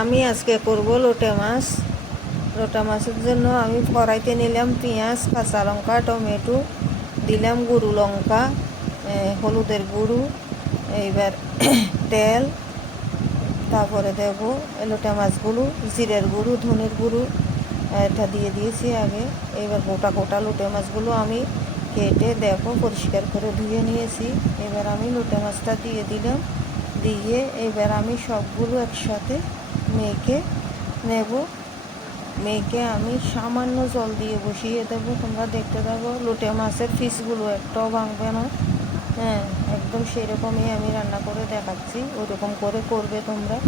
আমি আজকে করব লোটে মাছ। লোটে মাছের জন্য আমি কড়াইতে নিলাম পেঁয়াজ, কাঁচা লঙ্কা, টমেটো, দিলাম গুঁড়ো লঙ্কা, হলুদের গুঁড়ো, এইবার তেল, তারপরে দেব লোটে মাছগুলো, জিরের গুঁড়ো, ধনের গুঁড়ো এটা দিয়ে দিয়েছি আগে। এবার গোটা গোটা লোটে মাছগুলো আমি কেটে দেখো পরিষ্কার করে ধুয়ে নিয়েছি। এবার আমি লোটে মাছটা দিয়ে দিলাম, দিয়ে এবার আমি সবগুলো একসাথে মেখে নেব। মেখে আমি সামান্য জল দিয়ে বসিয়ে দেবো। তোমরা দেখতে থাকো। লোটে মাছের পিসগুলো একটাও ভাঙবে না, হ্যাঁ, একদম সেরকমই আমি রান্না করে দেখাচ্ছি। ওরকম করে করবে তোমরা,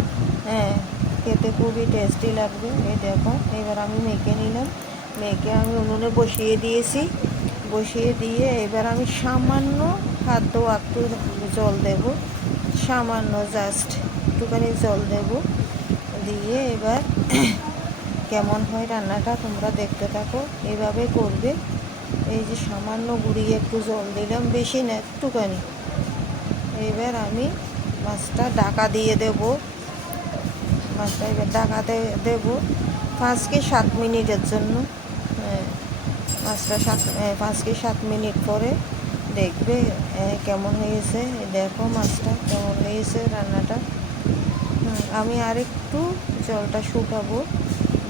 হ্যাঁ, খেতে খুবই টেস্টি লাগবে। এই দেখো, এবার আমি মেখে নিলাম। মেখে আমি উনুনে বসিয়ে দিয়েছি। বসিয়ে দিয়ে এবার আমি সামান্য হাত একটু জল দেব, সামান্য জাস্ট একটুখানি জল দেব। দিয়ে এবার কেমন হয় রান্নাটা তোমরা দেখতে থাকো। এইভাবে করবে। এই যে সামান্য গুঁড়িয়ে একটু জল দিলাম, বেশি না, একটুখানি। এবার আমি মাছটা ঢাকা দিয়ে দেব। মাছটা এবার ঢাকা দেবো 5 কি 7 মিনিটের জন্য। মাছটা 5 কি 7 মিনিট পরে দেখবে কেমন হয়েছে। দেখো মাছটা কেমন হয়েছে রান্নাটা। আমি আরেকটু জলটা শুকাবো।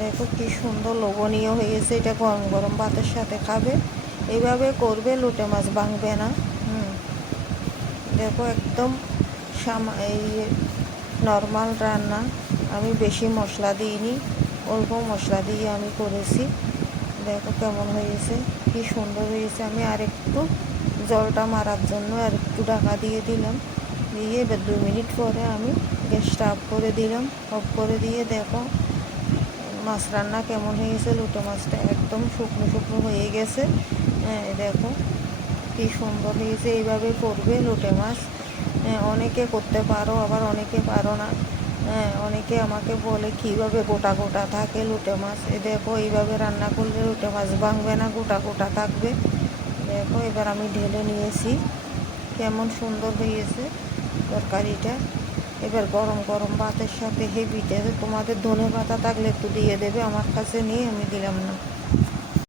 দেখো কি সুন্দর লোভনীয় হয়েছে। এটা গরম গরম ভাতের সাথে খাবে। এইভাবে করবে, লোটে মাছ ভাঙবে না। দেখো একদম এই নর্মাল রান্না। আমি বেশি মশলা দিইনি, অল্প মশলা দিয়ে আমি করেছি। দেখো কেমন হয়েছে, কি সুন্দর হয়েছে। আমি আরেকটু জলটা মারার জন্য আরেকটু ঢাকা দিয়ে দিলাম। দিয়ে এবার 2 মিনিট পরে আমি গ্যাসটা অফ করে দিলাম। অফ করে দিয়ে দেখো মাছ রান্না কেমন হয়েছে। লোটে মাছটা একদম শুকনো শুকনো হয়ে গেছে। দেখো কি সুন্দর হয়েছে। এইভাবে করবে লোটে মাছ। অনেকে করতে পারো, আবার অনেকে পারো না। অনেকে আমাকে বলে কীভাবে গোটা গোটা থাকে লোটে মাছ। দেখো এইভাবে রান্না করলে লোটে মাছ ভাঙবে না, গোটা গোটা থাকবে। দেখো এবার আমি ঢেলে নিয়েছি। কেমন সুন্দর হয়েছে তরকারিটা। এবার গরম গরম ভাতের সাথে হেভিতে তোমাদের ধনে পাতা থাকলে একটু দিয়ে দেবে। আমার কাছে নিয়ে আমি দিলাম না।